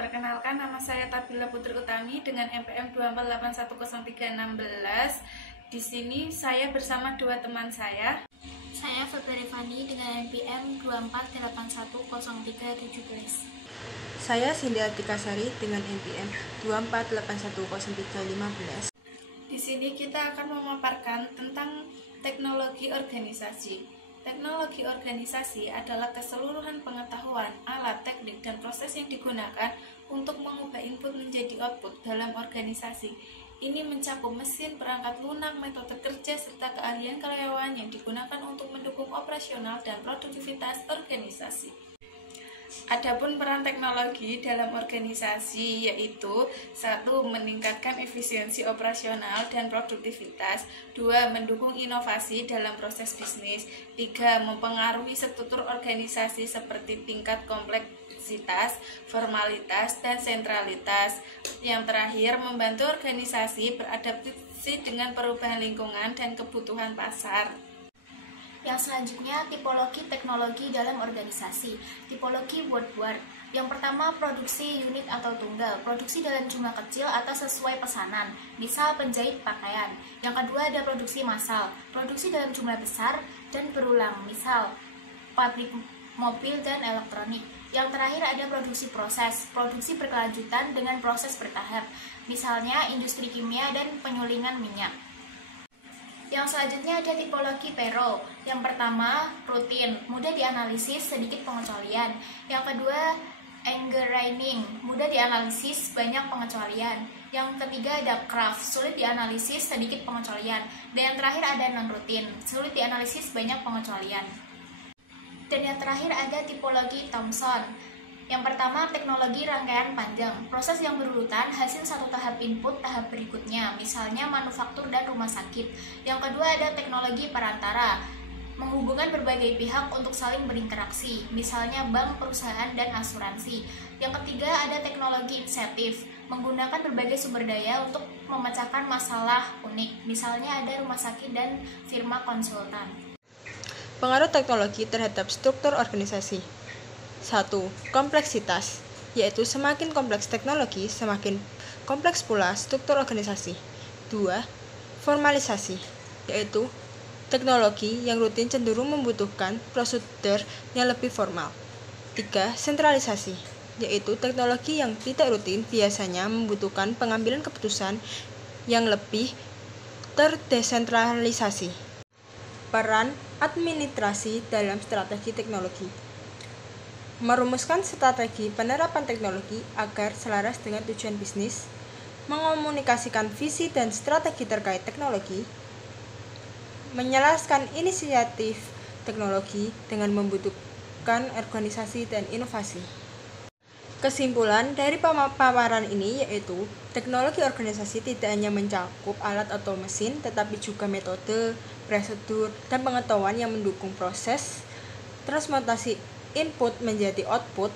Perkenalkan, nama saya Tabila Putri Utami dengan NPM 248103116. Di sini saya bersama dua teman saya. Saya Febri Fani dengan NPM 248103317. Saya Cindy Atikasari dengan NPM 248100315. Di sini kita akan memaparkan tentang teknologi organisasi. Teknologi organisasi adalah keseluruhan pengetahuan, alat, teknik, dan proses yang digunakan untuk mengubah input menjadi output dalam organisasi. Ini mencakup mesin, perangkat lunak, metode kerja, serta keahlian karyawan yang digunakan untuk mendukung operasional dan produktivitas organisasi. Adapun peran teknologi dalam organisasi yaitu 1. Meningkatkan efisiensi operasional dan produktivitas. 2. Mendukung inovasi dalam proses bisnis. 3. Mempengaruhi struktur organisasi seperti tingkat kompleksitas, formalitas, dan sentralitas. Yang terakhir, membantu organisasi beradaptasi dengan perubahan lingkungan dan kebutuhan pasar. Yang selanjutnya, tipologi teknologi dalam organisasi. Tipologi Woodward. Yang pertama, produksi unit atau tunggal. Produksi dalam jumlah kecil atau sesuai pesanan. Misal penjahit pakaian. Yang kedua, ada produksi massal. Produksi dalam jumlah besar dan berulang. Misal pabrik mobil dan elektronik. Yang terakhir, ada produksi proses. Produksi berkelanjutan dengan proses bertahap. Misalnya industri kimia dan penyulingan minyak. Yang selanjutnya ada tipologi Pero. Yang pertama, rutin, mudah dianalisis, sedikit pengecualian. Yang kedua, engraining, mudah dianalisis, banyak pengecualian. Yang ketiga ada craft, sulit dianalisis, sedikit pengecualian. Dan yang terakhir ada non-rutin, sulit dianalisis, banyak pengecualian. Dan yang terakhir ada tipologi Thomson. Yang pertama, teknologi rangkaian panjang, proses yang berurutan, hasil satu tahap input, tahap berikutnya, misalnya manufaktur dan rumah sakit. Yang kedua ada teknologi perantara, menghubungkan berbagai pihak untuk saling berinteraksi, misalnya bank, perusahaan, dan asuransi. Yang ketiga ada teknologi insentif, menggunakan berbagai sumber daya untuk memecahkan masalah unik, misalnya ada rumah sakit dan firma konsultan. Pengaruh teknologi terhadap struktur organisasi. 1. Kompleksitas, yaitu semakin kompleks teknologi, semakin kompleks pula struktur organisasi. 2. Formalisasi, yaitu teknologi yang rutin cenderung membutuhkan prosedur yang lebih formal. 3. Sentralisasi, yaitu teknologi yang tidak rutin biasanya membutuhkan pengambilan keputusan yang lebih terdesentralisasi. Peran administrasi dalam strategi teknologi. Merumuskan strategi penerapan teknologi agar selaras dengan tujuan bisnis, mengomunikasikan visi dan strategi terkait teknologi, menjelaskan inisiatif teknologi dengan membutuhkan organisasi dan inovasi. Kesimpulan dari pemaparan ini yaitu teknologi organisasi tidak hanya mencakup alat atau mesin, tetapi juga metode, prosedur, dan pengetahuan yang mendukung proses transmutasi input menjadi output.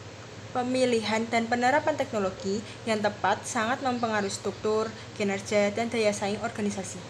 Pemilihan dan penerapan teknologi yang tepat sangat mempengaruhi struktur, kinerja, dan daya saing organisasi.